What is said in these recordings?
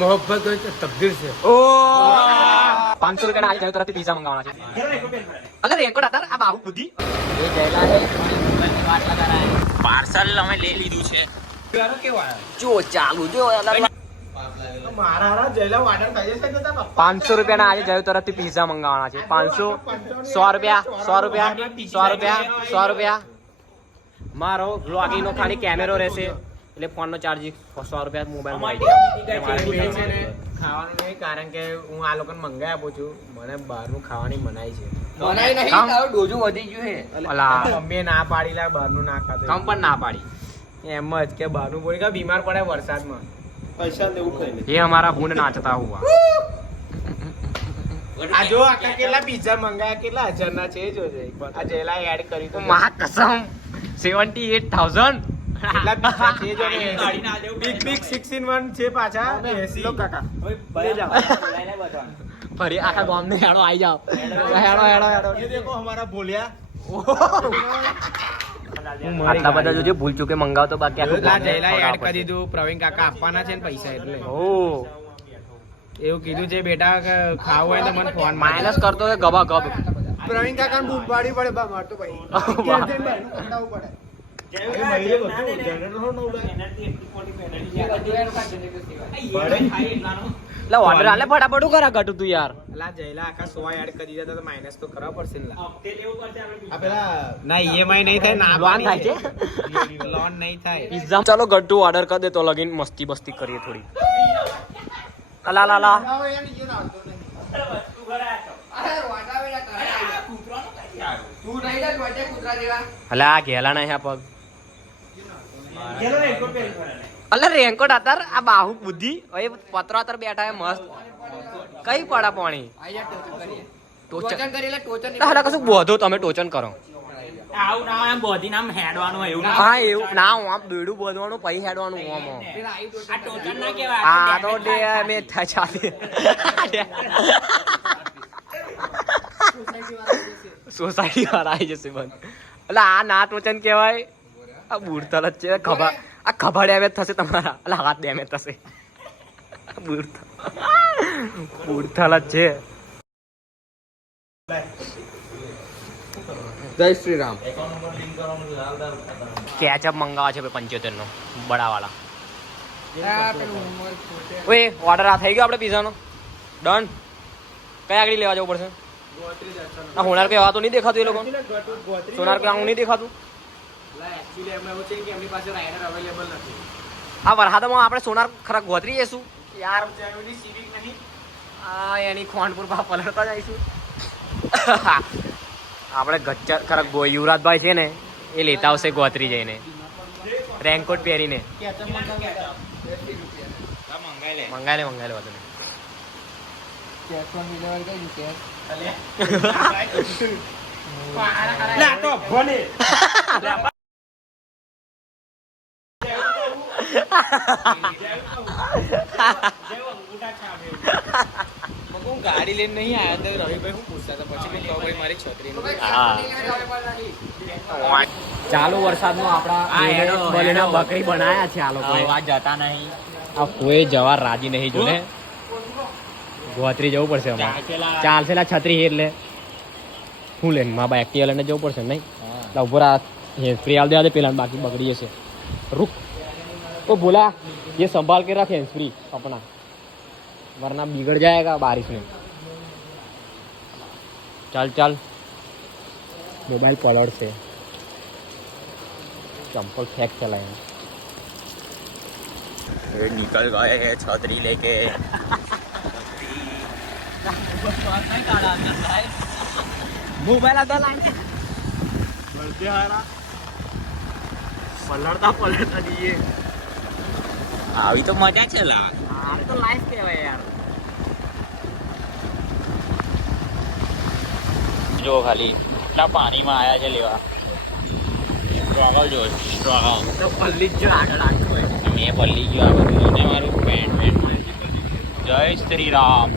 मोहब्बत तकदीर से ओ 500 રૂપિયા આજે તરફથી પીઝા મંગાવવાના છે અલે રેકોર્ડ હતા આ બાહુ બુદ્ધિ એ ગયેલા છે મોબાઈલની વાટ લગા રહ્યા છે પાર્સલ અમે લઈ લીધું છે यारो કેવો જો ચાલુ જો મારા જયલા ઓર્ડર થઈ જશે તો 500 રૂપિયાના આજે જયો તરફથી પીઝા મંગાવવાના છે 500 100 રૂપિયા 100 રૂપિયા 100 રૂપિયા મારો વ્લોગિંગનો ખાલી કેમેરો રહેશે એટલે ફોનનો ચાર્જ 100 રૂપિયા મોબાઈલમાં આવી જાય ખાવાનું નહીં કારણ કે હું આ લોકોને મંગાવી આપું છું મને બહારનું ખાવાની મનાઈ છે મનાઈ નહીં તારો ડોજો વધી ગયો હે અલા મમ્મીએ ના પાડી લા બહારનું ના ખાતો કમ પણ ના પાડી એમ જ કે બહારનું બોલી કે બીમાર પડે વરસાદમાં પૈસા દેવું ખાઈ ये हमारा भूंड नाचता हुआ આ જો આકા કેટલા પિઝા મંગાયા કેટલા હજારના છે જો આ જેલા એડ કરી તો महा कसम 78,000 કેટલા પિઝા છે જો ને બિગ બિગ 6 in 1 છે પાછા 80 લો કાકા લઈ જાઓ ફરી આખા ગામ ને હેડો આવી જાઓ હેડો ये देखो हमारा भोलिया આટલા બધા જોજે ભૂલ ચૂકે મંગાવતો બાકી આખું ગામ ને જેલા એડ ખવડાવવા કરી પડશે. દીધું પ્રવીણ કાકા આપવાના છે ને પૈસા એટલે ઓ એવું કીધું છે બેટા કે ખાવું હોય તો મને ફોન માઇનસ કરતો હોય ગબા ગબ પ્રવીણ કાકા બૂમ પાડી પડે બા મારતો ભાઈ લે ઓર્ડર આલે ફટાફટ કરા ઘટું તું યાર લા જયલા આકા 100 એડ કરી દીધા તો માઈનસ તો કરવા પડશે ને લા આ પેલા ના ઈએમઆઈ નહીં થાય ના લોન થાય છે લોન નહીં થાય પિઝા ચાલો ગટ્ટુ ઓર્ડર કરી દે તો લગીન મસ્તી બસ્તી કરીએ થોડી અલા લા લા તું નહીં જા ટોટે કૂતરા જેવા અલા આ ઘેલા નહીં આ પગ અલે રેનકોટ અતાર આ બાહુ બુદ્ધિ હવે પતરા અતાર બેઠા હે મસ્ત કઈ પડા પાણી આઈ જા ટોચન કરીએ ટોચન ટોચન કરી લે ટોચન હાલા કશું બોધો તમે ટોચન કરો આવું ના એમ બોધી નામ હેડવાનું એવું ના હા એવું ના હું આમ બેડું બોધવાનું પૈ હેડવાનું ઓમ ઓમ પેલા આઈ ટોચન આ ટોચન ના કહેવાય આ તો ડે મે થા ચાલે સોસાયટી વાળા આવી જશે બંધ એટલે આ ના ટોચન કહેવાય આ બુડતલ જ છે ખભા આ ખભા ડેમેજ થશે તમારા એટલે હાથ ડેમેજ થશે બુડતલ જ છે જય શ્રી રામ કેચઅપ મંગાવા છે 75 નો બડાવાળા આ પેલું ઉમર ખોટે ઓય ઓર્ડર આ થઈ ગયો આપણે પીઝાનો ડન કઈ આગળ લેવા જવું પડશે આ હોનાર કે આ તો નહીં દેખાતું એ લોકો સોનાર કે આવું નહીં દેખાતું એકચ્યુઅલી એમાં એવું છે કે એમની પાસે રાઇડર અવેલેબલ નથી આ વરસાદમાં આપણે સોનાર ખરા ગોતરી જઈશું યાર જેની સિવિક નહીં આ એની ખોંડપુર બા પલળતા જઈશું આપણે ગચ્ચર ખરા યુવરાજભાઈ છે ને એ લેતા આવશે ગોતરી જઈને રેનકોટ પહેરીને મંગાઈ લે બધું કેશ ઓન ડિલિવરી કઈ કેશ લા તો ભલે હું ગાડી લઈને નહીં આવ્યા તો રવિભાઈ હું પૂછતા હતા પછી મેં કહ્યું ભાઈ મારી છત્રી ચાલુ વરસાદમાં આપણા બલીના બકરી બનાયા છે આ લોકોએ આ જતા નહીં આ કોઈ જવાર રાજી નહીં જોને ગોત્રી જવું પડશે અમારે ચાલશેલા છત્રી એટલે હું લઈને મા બા એક્ટિવા લઈને જવું પડશે નહીં ઉભો રા હેન્ડ આલ દે પેલા બાકી બગડી જશે रुक ओ बोला ये संभाल के रख हैंड्स फ्री अपना वरना बिगड़ जाएगा बारिश में चल चल मोबाइल पलट से चंपल फेंक चलाए निकल गए छतरी लेके मोबाइल आता पलटता पलटता दिए આવી તો મજા છે લા આ તો લાઈફ કહેવાય યાર જો ખાલી કેટલા પાણીમાં આયા છે લેવા સ્ટ્રગલ જો સ્ટ્રગલ તો પલ્લી જ જો આગળ આવ્યો હોય મેં પલ્લી ગયો આ બધું ને મારું પેન્ટ જય શ્રી રામ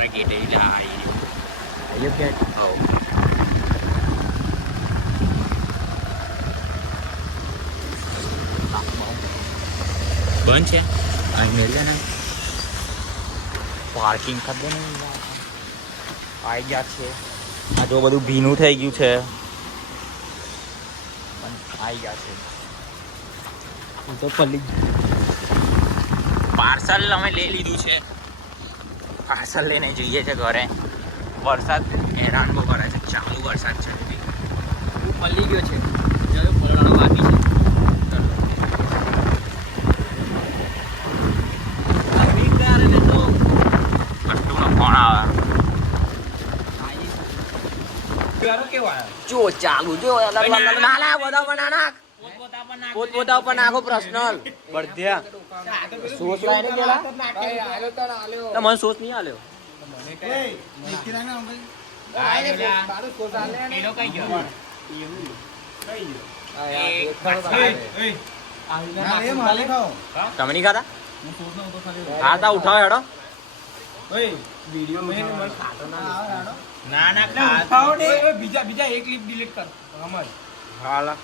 તારે ગેટે જા આયો કે બંધ છે અહીં મેળ ને પાર્કિંગ ખબર ને આવી ગયા છે આ જો બધું ભીનું થઈ ગયું છે પણ આવી ગયા છે હું તો પલ્લી પાર્સલ અમે લઈ લીધું છે પાર્સલ લઈને જઈએ છે ઘરે વરસાદ હેરાન બહુ કરે છે ચાલુ વરસાદ છે હું પલ્લી ગયો છે જો પલળાનો વાપી છે કટ્ટુનો ફોન આવે જો ચાલુ જો ના ના બધા બનાના પોતા ઉપર નાખો પ્રશ્નલ બળધ્યા સોસ લાઈને ગયેલા તો મને સોસ નહીં આલ્યો તમે નહીં ખાતા હા તા ઉઠાવો હેડો ના ના બીજા એક ક્લિપ ડિલીટ કર સમજ હાલા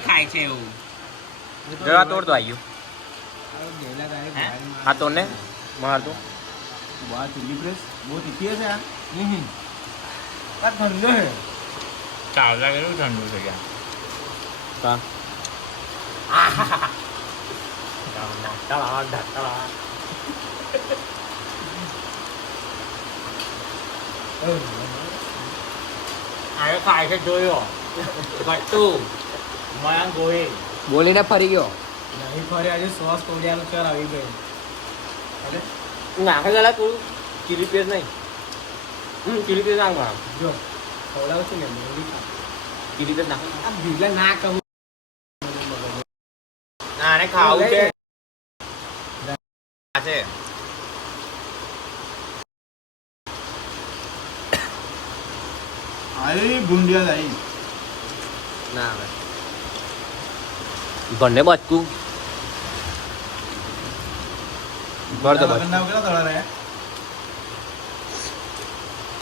ખાય છે એવું જરા તોડ દો આવ્યું હા તો ને માર તો ચાવલા કેટલું ઠંડુ થઈ ગયા કા આ ખાય છે જોયો ગટ્ટુ મયંક ગોહિલ બોલીને ફરી ગયો નહીં ફરે આજે સોસ કોડિયાનું ચર આવી ગયું નાખે ગયેલા તું ચીલી પેસ્ટ નહીં ચીલી પેસ્ટ નાખ મારા જો ખવડાવશું ને મેં ચીલી પેસ્ટ નાખ આ બીજા ના કહું આને ખાવું છે છે ના હવે બંને બચકું ભર દો બસ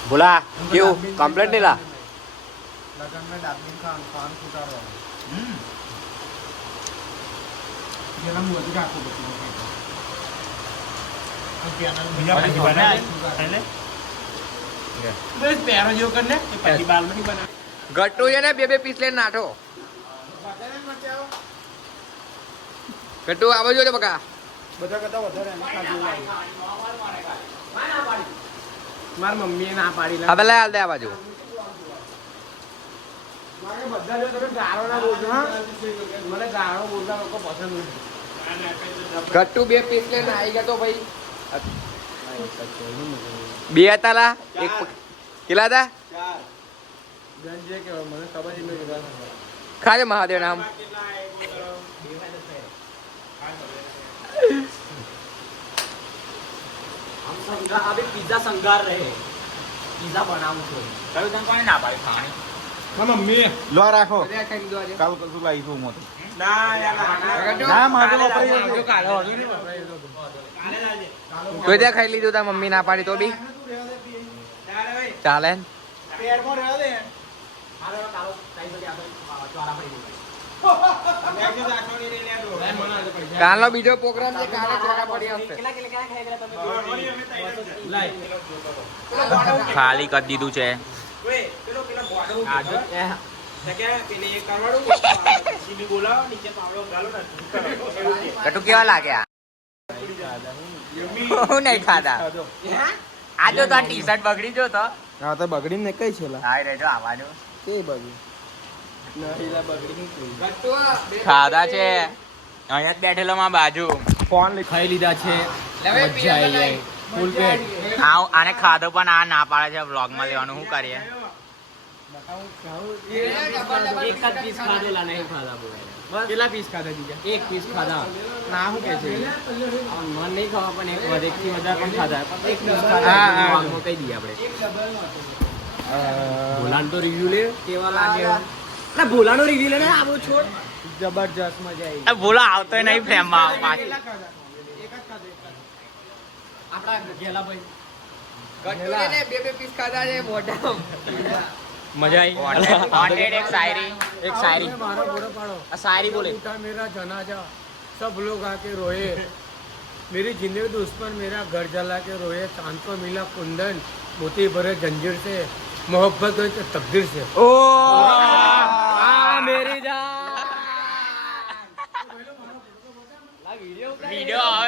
બોલા કેવું કમ્પ્લેટ નહીં લા ગટ્ટુ છે ને બે પીસ લઈને નાઠો ગટ્ટુ આ બાજુ છે બકા બધા કરતા વધારે મારી મમ્મીએ ના પાડી હવે લઈ હાલ દે આ બાજુ બધા જો તમે ગાળો ના બોલજો હા મને ગાળો બોલતા લોકો પસંદ નથી ગટ્ટુ બે પીસ લઈને આવી ગયા તો ભાઈ બે હતા લા એક કેટલા હતા ગંજે કે મને ખબર જ નથી ખાજે મહાદેવ નામ પિઝા સંગાર રહે પિઝા બનાવું છું કયું તને કોને ના પાડી ખાણી મમ્મી લો રાખો બધા ખાઈ લીધું આજે કાલ કશું લાવીશું હું તો. ના યાર ના મારે વપરાય જશે. કોઈ ત્યાં ખાઈ લીધું તા મમ્મી ના પાડી તો બી ચાલે ને? કાલનો બીજો પ્રોગ્રામ છે કાલે ચોરા પડી આવશે ખાલી કરી દીધું છે કટુ કેવા લાગ્યા હું નહીં ખાધા આ જો તો ટી શર્ટ બગડી જો તો હા તો બગડી ને કઈ છે લા? હાય રેજો આવવાનું કે બગડી ખાધા છે અહીંયા જ બેઠેલો માં બાજુ ફોન ખાઈ લીધા છે મજા આવી જાય ફૂલ પેટ આને ખાધો પણ આ ના પાડે છે વ્લોગ માં લેવાનું શું કરીએ એક જ પીસ ખાધેલા નહીં ખાધા બોલાય કેટલા પીસ ખાધા બીજા એક પીસ ખાધા ના શું કે છે મન નહીં ખાવા પણ એક થી વધારે પણ ખાધા એક પીસ હા, ખાધા હા. વાગમાં કહી દઈએ આપણે ભોલાનો તો રિવ્યુ લે કેવા લાગે ના ભોલાનો રિવ્યુ લે ને આવો છોડ જબરજસ્ત મજા આવી આ બોલા આવતો નહીં ફ્રેમ માં કેટલા ખાધા એક જ આપણા ગેલા ભાઈ ગટુરીને બે પીસ ખાધા છે મોઢા મજા આવી વોન્ટેડ એક શાયરી એક શાયરી मारो बुरा पाड़ो આ શાયરી बोले उठा मेरा जनाजा सब लोग आके रोए मेरी जिंदगी उस पर मेरा घर जला के रोए चांद को मिला कुंदन मोती भरे जंजीर से मोहब्बत हुई तो तकदीर से ઓ આ મેરી જાન વિડીયો આવે